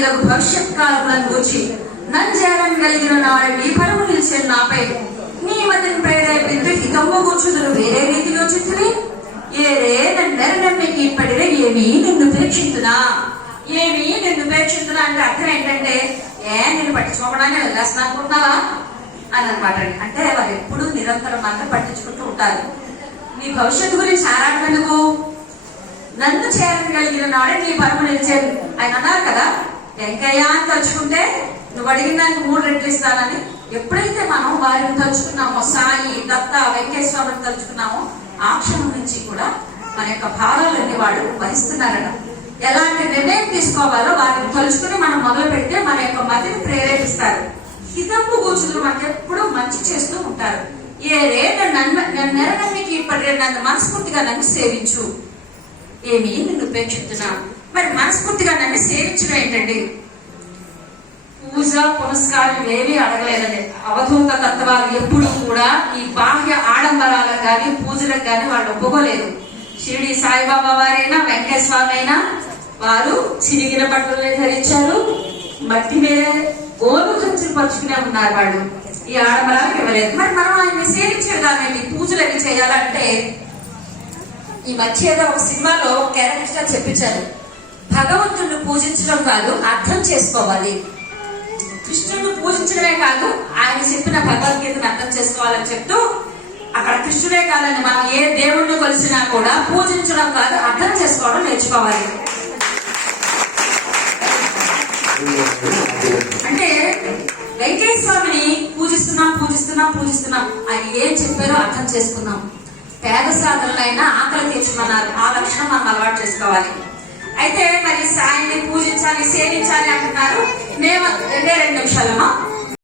మీద భవిష్యత్ కాలములను గూర్చి నంజారం కలిగిన నాడు నీ పరము నిలిచిన నాపై నీ మతిని ప్రేరేపించి హితము కూర్చుదురు వేరే రీతిలో చిత్తుని ఏరే నన్నెరనమ్మికి ఇప్పటిదే ఏమీ నిన్ను ప్రేక్షిస్తున్నా అంటే అర్థం ఏంటంటే నిన్ను పట్టించుకోవడానికి వెళ్ళేస్తున్నా అనుకుంటున్నావా అని అనమాట. అంటే వారు ఎప్పుడు నిరంతరం మాత్రం పట్టించుకుంటూ ఉంటారు. నీ భవిష్యత్తు గురించి ఆరాటందుకు నన్ను చేరగలిగిన నాడే నీ పరము నిలిచేది ఆయన అన్నారు కదా. వెంకయ్య అని తలుచుకుంటే నువ్వు అడిగిన దానికి 3 రెట్లు ఇస్తానని. ఎప్పుడైతే మనం వారిని తలుచుకున్నామో, సాయి, దత్త, వెంకటేశ్వరుని తలుచుకున్నామో, ఆ క్షణం నుంచి కూడా మన యొక్క భావాలన్నీ వాడు వహిస్తున్నారట. ఎలాంటి నిర్ణయం తీసుకోవాలో వారిని తలుచుకుని మనం మొదలు పెడితే మన యొక్క మతిని ప్రేరేపిస్తారు. హితము కూర్చుని మనకి ఎప్పుడు మంచి చేస్తూ ఉంటారు. ఏరే నన్నెరనమ్మికి ఇప్పటి నన్ను మనస్ఫూర్తిగా నన్ను సేవించు, ఏమి నిన్ను ఉపేక్షిస్తున్నా. మరి మనస్ఫూర్తిగా నన్ను సేవించడం ఏంటండి? పూజ పునస్కారం ఏమీ అడగలేదండి. అవధూత తత్వాలు ఎప్పుడు కూడా ఈ బాహ్య ఆడంబరాలకు కానీ పూజలకు కానీ వాళ్ళు ఒప్పుకోలేదు. షిరిడి సాయిబాబా వారైనా వెంకటేశ్వర అయినా వారు చిరిగిన బట్టలనే ధరించారు, మట్టి మీద గోలు ఖర్చులు పరుచుకునే ఉన్నారు. వాళ్ళు ఈ ఆడంబరాలకు ఇవ్వలేదు. మరి మనం ఆయన్ని సేవించే విధానం ఏంటి? పూజలు అవి చేయాలంటే ఈ మధ్య ఏదో ఒక సినిమాలో క్యారెక్టర్ గా చెప్పించారు, భగవంతుడిని పూజించడం కాదు అర్థం చేసుకోవాలి. కృష్ణుడిని పూజించడమే కాదు ఆయన చెప్పిన భగవద్గీతను అర్థం చేసుకోవాలని చెప్తూ అక్కడ కృష్ణుడే కాదని మనం ఏ దేవుణ్ణి కొలిసినా కూడా పూజించడం కాదు అర్థం చేసుకోవడం నేర్చుకోవాలి. అంటే వెంకటేశ్వరుని పూజిస్తున్నాం ఆయన ఏం చెప్పారో అర్థం చేసుకున్నాం. పేద సాధనలైనా ఆకలి తీర్చమన్నారు. ఆ లక్షణం మనం అలవాటు చేసుకోవాలి. అయితే మరి సాయిని పూజించాలి, సేవించాలి అంటున్నారు. మేము 2 నిమిషాలమ్మా.